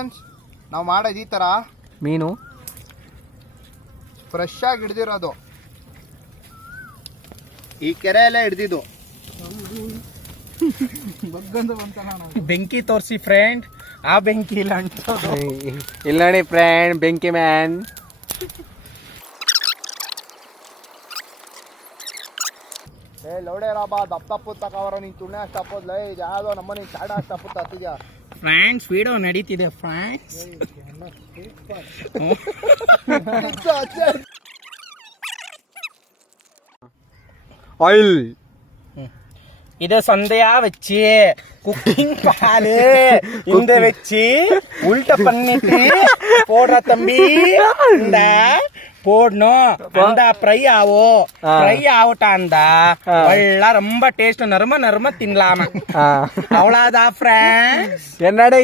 Friends, ನಾವು ಮಾಡೋದು ಈ ಥರ ಮೀನು ಫ್ರೆಶ್ ಆಗಿ ಹಿಡ್ದಿರೋದು. ಈ ಕೆರೆಯಲ್ಲೇ ಹಿಡ್ದಿದ್ದು. ಬೆಂಕಿ ತೋರಿಸಿ ಫ್ರೆಂಡ್. ಆ ಬೆಂಕಿ ಇಲ್ಲ ಇಲ್ಲ ನೋಡಿ ಫ್ರೆಂಡ್, ಬೆಂಕಿ ಮ್ಯಾನ್. ಲೌಡೆ ರಾಬ ದಪ್ಪ ತಗೋರ ನೀನ್ ತುಣ್ಣೆ ಅಷ್ಟು ಹಾಕೋದ್ಲ. ಇದು ಯಾವ್ದೋ ನಮ್ಮ ನೀನ್ ಚಾಡ ಅಷ್ಟು ಹಪ್ಪುತ್ತ ಹತ್ತಿದ್ಯಾ ಫ್ರೆಂಡ್ಸ್. ವಿಡಿಯೋ ನಡೀತಿದೆ ಫ್ರೆಂಡ್ಸ್. ஆயில் இதை சந்தையா வச்சு குக்கிங் பாலு இந்த வச்சு உள்ட பண்ணிட்டு போடுற தம்பி. இந்த போடணும் அந்த ஃப்ரை ஆகும். ஃப்ரை ஆகட்டா அந்த எல்லாம் ரொம்ப டேஸ்ட் நறும தின்னலாமா. அவ்வளோதான் ஃப்ரெண்ட்ஸ். என்னடா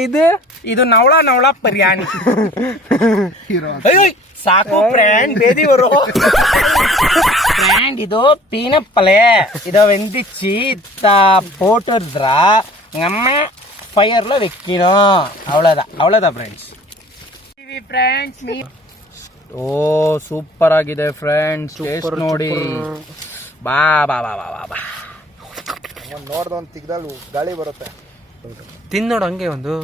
ಇದು ನವಳ ಬಿರಿಯಾನಿ. ಸಾಕು ಫ್ರೆಂಡ್, ಬೇದಿ ಬರು ಫ್ರೆಂಡ್. ಇದು ಪೀನಟ್ ಪಲ್ಯ. ಇದು வெந்திச்சு போட்டுறா நம்ம ஃபயர்ல வைக்கணும். அவ்வளோதான் ஃப்ரெண்ட்ஸ். ಓ ಸೂಪರ್ ಆಗಿದೆ ಫ್ರೆಂಡ್ಸ್. ಟೇಸ್ಟ್ ನೋಡಿ. ಬಾ ಬಾ ಬಾ ಬಾ ಬಾ. ನೋಡ್ದ ಒಂದು ತಿಗ್ದಲ್ಲಿ ಗಾಳಿ ಬರುತ್ತೆ. ತಿನ್ನೋಡು ಹಂಗೆ ಒಂದು